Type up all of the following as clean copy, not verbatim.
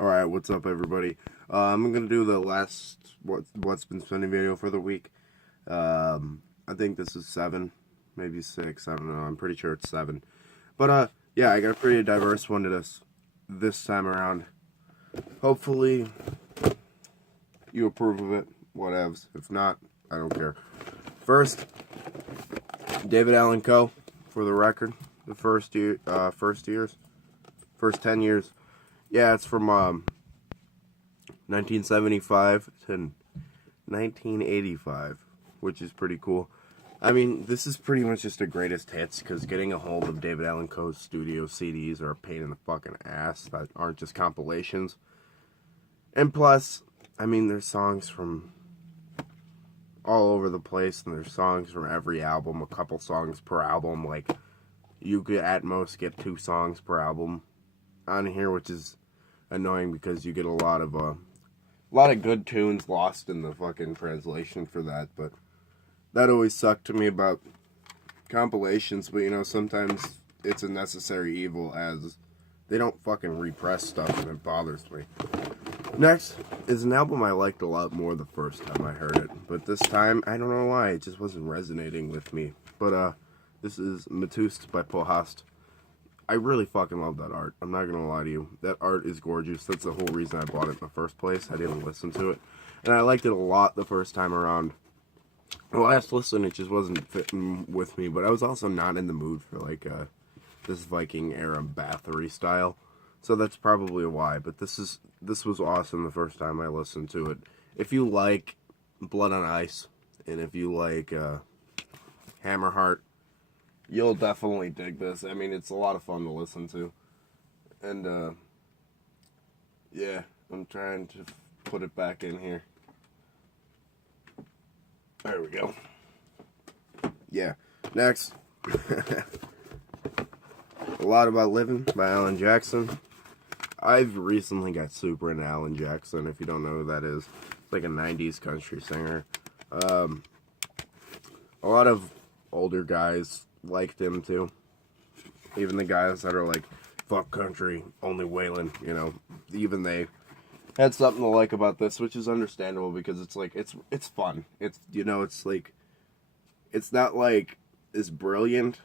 Alright, what's up everybody? I'm gonna do the last what's been spending video for the week. I think this is 7, maybe 6, I don't know, I'm pretty sure it's 7. But yeah, I got a pretty diverse one to this time around. Hopefully you approve of it, whatevs. If not, I don't care. First, Allan Coe, for the record. The first 10 years. Yeah, it's from 1975 to 1985, which is pretty cool. I mean, this is pretty much just a greatest hits, because getting a hold of Allan Coe's studio CDs are a pain in the fucking ass that aren't just compilations. And plus, I mean, there's songs from all over the place, and there's songs from every album, a couple songs per album. Like, you could at most get 2 songs per album on here, which is annoying because you get a lot of good tunes lost in the fucking translation for that. But that always sucked to me about compilations. But you know, sometimes it's a necessary evil, as they don't fucking repress stuff, and it bothers me. Next is an album I liked a lot more the first time I heard it, but this time I don't know why, it just wasn't resonating with me. But this is mutilation by Hast. I really fucking love that art. I'm not gonna lie to you. That art is gorgeous. That's the whole reason I bought it in the first place. I didn't listen to it. And I liked it a lot the first time around. The last listen, it just wasn't fitting with me. But I was also not in the mood for, like, this Viking-era Bathory style. So that's probably why. But this was awesome the first time I listened to it. If you like Blood on Ice, and if you like Hammerheart, you'll definitely dig this. I mean, it's a lot of fun to listen to. And, yeah, I'm trying to put it back in here. There we go. Yeah. Next. A Lot About Living by Alan Jackson. I've recently got super into Alan Jackson, if you don't know who that is. It's like a 90s country singer. A lot of older guys liked him too. Even the guys that are like, fuck country, only Waylon, you know, even they had something to like about this, which is understandable, because it's like, it's fun. It's, you know, it's like, it's not like as brilliant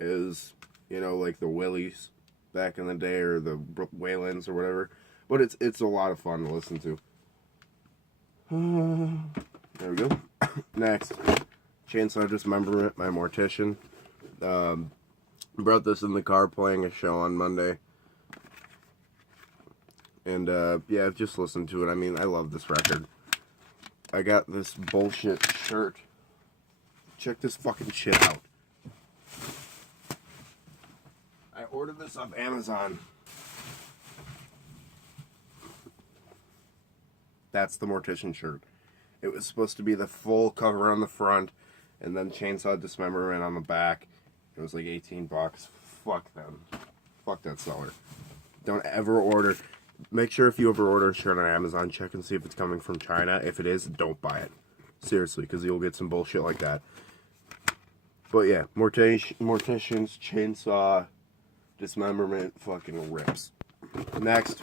as, you know, like the Willies back in the day, or the Waylons or whatever, but it's a lot of fun to listen to. There we go. Next, Chainsaw Dismemberment by Mortician. Brought this in the car playing a show on Monday. And, yeah, I've just listened to it. I mean, I love this record. I got this bullshit shirt. Check this fucking shit out. I ordered this off Amazon. That's the Mortician shirt. It was supposed to be the full cover on the front, and then Chainsaw Dismemberment on the back. It was like $18. Fuck them. Fuck that seller. Don't ever order. Make sure if you ever order a shirt on Amazon, check and see if it's coming from China. If it is, don't buy it. Seriously, because you'll get some bullshit like that. But yeah, Mortician's Chainsaw Dismemberment fucking rips. Next,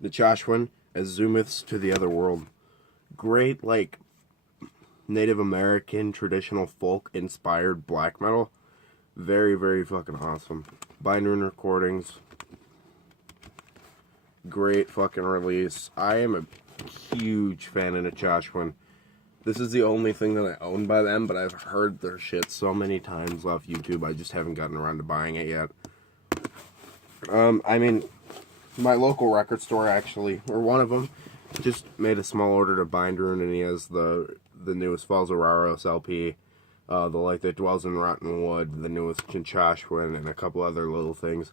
the Chashwan as Zoomiths to the Other World. Great, like, Native American traditional folk inspired black metal. Very, very fucking awesome. Binder and recordings. Great fucking release. I am a huge fan of the Chashwan. This is the only thing that I own by them, but I've heard their shit so many times off YouTube, I just haven't gotten around to buying it yet. I mean, my local record store, actually, or one of them, just made a small order to Binder, and he has the newest Falls Araros LP, the Light That Dwells in Rotten Wood, the newest Chashwan, and a couple other little things.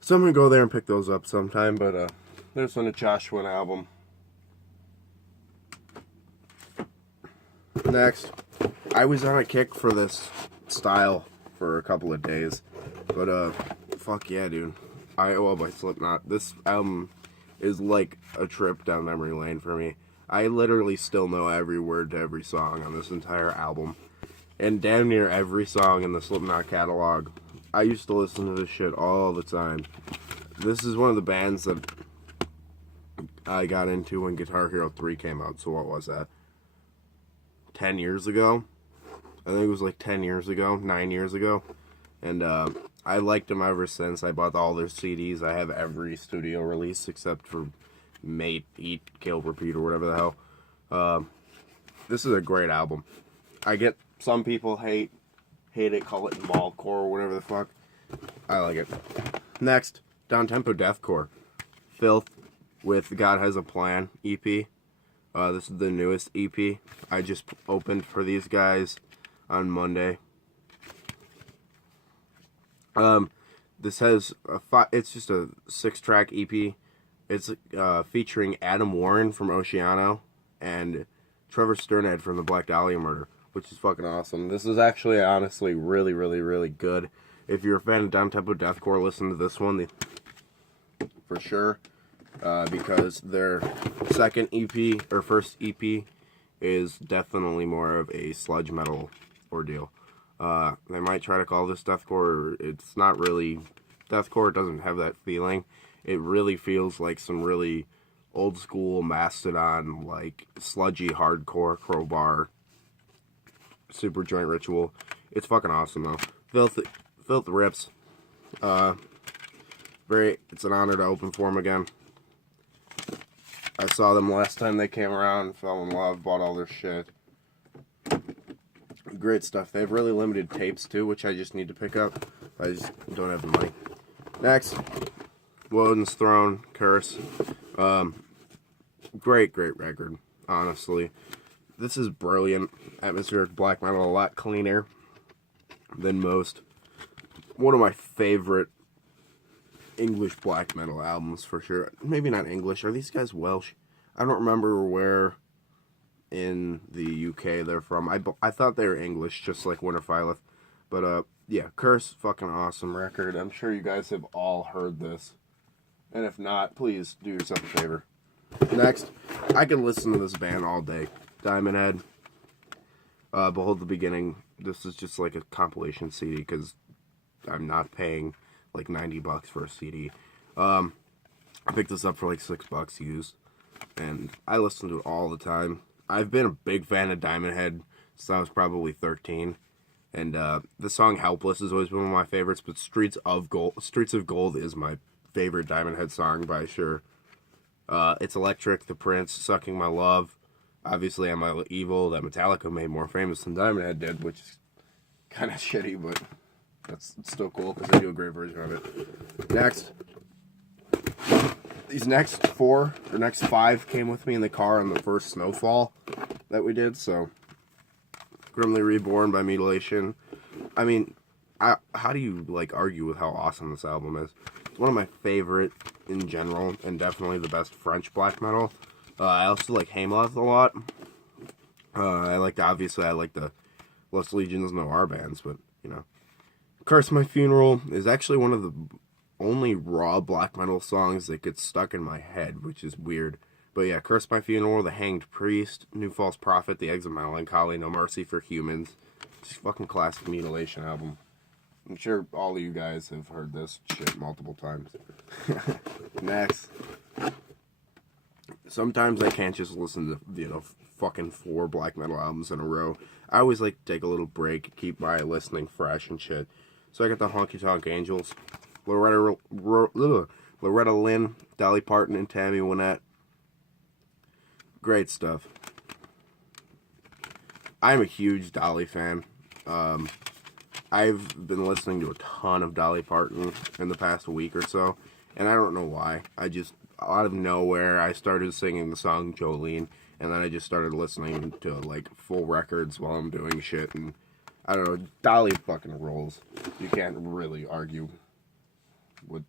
So I'm gonna go there and pick those up sometime, but there's one Chashwan album. Next, I was on a kick for this style for a couple of days, but fuck yeah, dude. IOL by Slipknot. This album is like a trip down memory lane for me. I literally still know every word to every song on this entire album, and damn near every song in the Slipknot catalog. I used to listen to this shit all the time. This is one of the bands that I got into when Guitar Hero 3 came out. So what was that? 10 years ago? I think it was like 10 years ago, 9 years ago. And I liked them ever since. I bought all their CDs. I have every studio release except for Mate, Eat, Kill, Repeat, or whatever the hell. This is a great album. I get some people hate it, call it mallcore or whatever the fuck. I like it. Next, down-tempo deathcore. Filth with God Has a Plan EP. This is the newest EP. I just opened for these guys on Monday. This has it's just a 6-track EP. It's featuring Adam Warren from Oceano and Trevor Sternhead from the Black Dahlia Murder, which is fucking awesome. This is actually honestly really, really, really good. If you're a fan of down-tempo deathcore, listen to this one for sure, because their second EP or first EP is definitely more of a sludge metal ordeal. They might try to call this deathcore. It's not really deathcore. It doesn't have that feeling. It really feels like some really old school Mastodon, like sludgy hardcore Crowbar, Super Joint Ritual. It's fucking awesome though. Filth rips. It's an honor to open for them again. I saw them last time they came around, fell in love, bought all their shit. Great stuff. They have really limited tapes too, which I just need to pick up. I just don't have the money. Next, Woden's Throne, Curse. Great record, honestly. This is brilliant. Atmospheric black metal, a lot cleaner than most. One of my favorite English black metal albums for sure. Maybe not English. Are these guys Welsh? I don't remember where in the UK they're from. I thought they were English, just like Winterfileth. But yeah, Curse, fucking awesome record. I'm sure you guys have all heard this. And if not, please do yourself a favor. Next, I can listen to this band all day. Diamondhead. Behold the Beginning. This is just like a compilation CD because I'm not paying like $90 for a CD. I picked this up for like $6 used, and I listen to it all the time. I've been a big fan of Diamondhead since I was probably 13, and the song "Helpless" has always been one of my favorites. But Streets of Gold is my favorite Diamondhead song by sure. It's Electric, The Prince, Sucking My Love. Obviously, Am I Evil, that Metallica made more famous than Diamondhead did, which is kind of shitty, but it's still cool because they do a great version of it. Next. These next 5 came with me in the car on the first snowfall that we did, so. Grimly Reborn by Mutilation. I mean, how do you, like, argue with how awesome this album is? It's one of my favorite in general, and definitely the best French black metal. I also like Behemoth a lot. I like the Lost Legions Noir bands, but, you know. Curse My Funeral is actually one of the only raw black metal songs that gets stuck in my head, which is weird. But yeah, Curse My Funeral, The Hanged Priest, New False Prophet, The Eggs of Melancholy, No Mercy for Humans. Just fucking classic Mutilation album. I'm sure all of you guys have heard this shit multiple times. Next. Sometimes I can't just listen to, fucking 4 black metal albums in a row. I always like to take a little break, keep my listening fresh and shit. So I got the Honky Tonk Angels, Loretta Lynn, Dolly Parton, and Tammy Wynette. Great stuff. I'm a huge Dolly fan. I've been listening to a ton of Dolly Parton in the past week or so, and I don't know why. Out of nowhere, I started singing the song Jolene, and then I just started listening to, like, full records while I'm doing shit, and I don't know, Dolly fucking rolls. You can't really argue with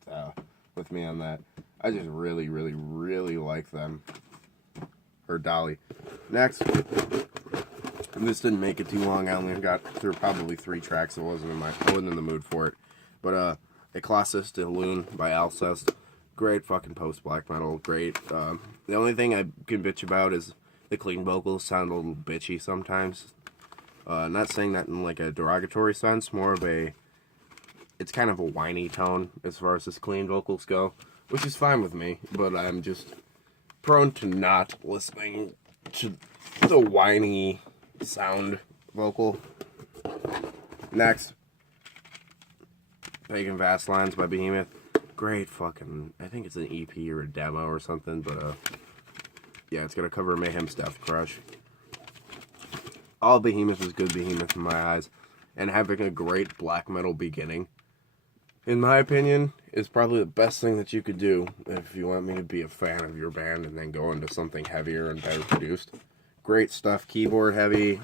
me on that. I just really, really, really like them. Or Dolly. Next. This didn't make it too long. I only got through probably 3 tracks. I wasn't in the mood for it. But Eclasis de Lune by Alcest. Great fucking post-black metal. Great. The only thing I can bitch about is the clean vocals sound a little bitchy sometimes. Not saying that in like a derogatory sense, more of a it's kind of a whiny tone as far as his clean vocals go, which is fine with me, but I'm just prone to not listening to the whiny sound vocal. Next, Pagan Vast Lines by Behemoth. Great fucking, I think it's an EP or a demo or something, but yeah, it's gonna cover Mayhem's Death Crush. All Behemoth is good Behemoth in my eyes, and having a great black metal beginning, in my opinion, is probably the best thing that you could do if you want me to be a fan of your band and then go into something heavier and better produced. Great stuff, keyboard heavy,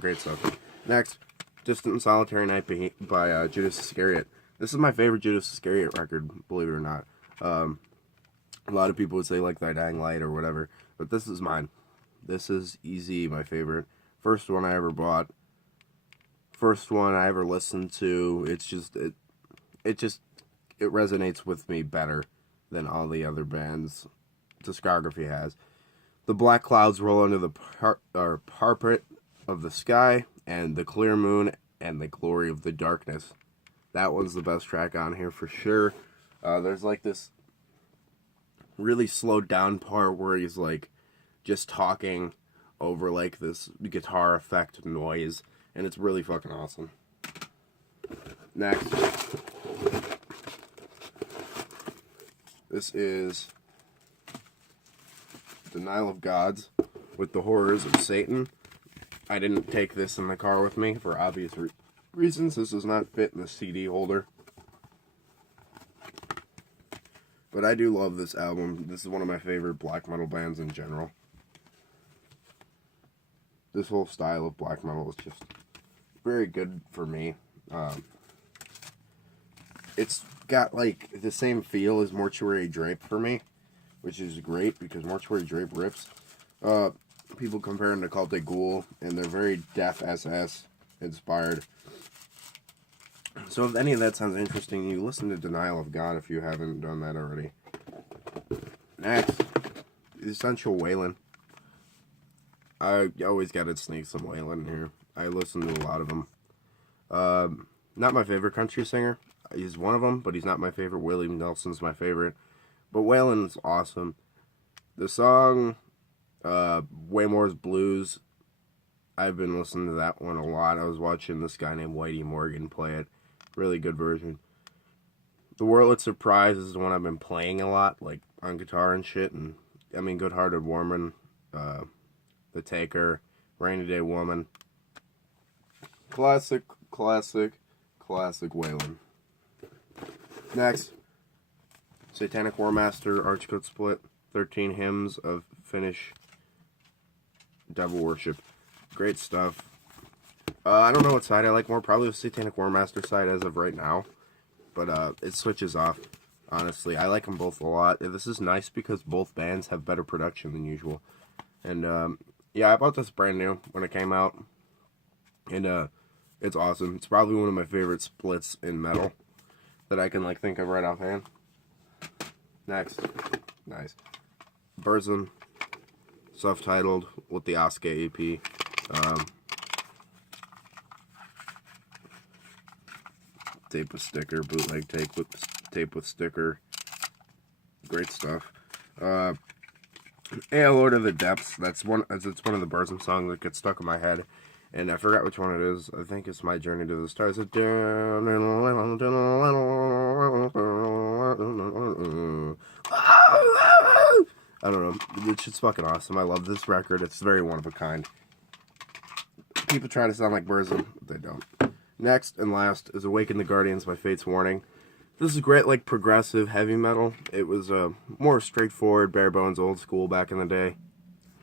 great stuff. Next, Distant and Solitary Night by Judas Iscariot. This is my favorite Judas Iscariot record, believe it or not. A lot of people would say like Thy Dying Light or whatever, but this is mine. This is easy my favorite. First one I ever bought. First one I ever listened to. It's just it resonates with me better than all the other bands' discography has. The black clouds roll under the parapet of the sky, and the clear moon, and the glory of the darkness. That one's the best track on here for sure. There's like this really slowed down part where he's like just talking over like this guitar effect noise, and it's really fucking awesome. Next, this is Denial of Gods with the Horrors of Satan. I didn't take this in the car with me for obvious reasons. This does not fit in the CD holder. But I do love this album. This is one of my favorite black metal bands in general. This whole style of black metal is just very good for me. It's got like the same feel as Mortuary Drape for me, which is great because Mortuary Drape riffs. People compare them to Cultic Ghoul, and they're very Death SS inspired. So if any of that sounds interesting, you listen to Denial of God if you haven't done that already. Next, the Essential Waylon. I always gotta sneak some Waylon in here. I listen to a lot of them. Not my favorite country singer. He's one of them, but he's not my favorite. William Nelson's my favorite. But Waylon's awesome. The song, Waymore's Blues, I've been listening to that one a lot. I was watching this guy named Whitey Morgan play it. Really good version. The World Surprise is the one I've been playing a lot, like on guitar and shit. And I mean, Good Hearted Woman, The Taker, Rainy Day Woman. Classic Waylon. Next, Satanic War Master, Archcoat Split, 13 Hymns of Finnish Devil Worship. Great stuff. I don't know what side I like more. Probably the Satanic War Master side as of right now. But it switches off, honestly. I like them both a lot. This is nice because both bands have better production than usual. And, yeah, I bought this brand new when it came out. And, it's awesome. It's probably one of my favorite splits in metal that I can, like, think of right offhand. Next. Nice. Burzum. Self-titled with the Asuka EP. Tape with sticker, bootleg tape with sticker. Great stuff. Yeah, Lord of the Depths. It's one of the Burzum songs that gets stuck in my head, and I forgot which one it is. I think it's My Journey to the Stars. I don't know. It's just fucking awesome. I love this record. It's very one of a kind. People try to sound like Burzum, but they don't. Next and last is Awaken the Guardians by Fate's Warning. This is great, like, progressive heavy metal. It was more straightforward, bare bones, old school back in the day.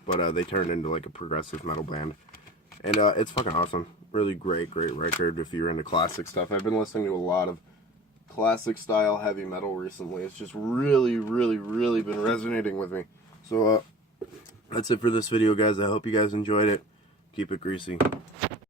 But they turned into, like, a progressive metal band. And it's fucking awesome. Really great record if you're into classic stuff. I've been listening to a lot of classic style heavy metal recently. It's just really been resonating with me. So, that's it for this video, guys. I hope you guys enjoyed it. Keep it greasy.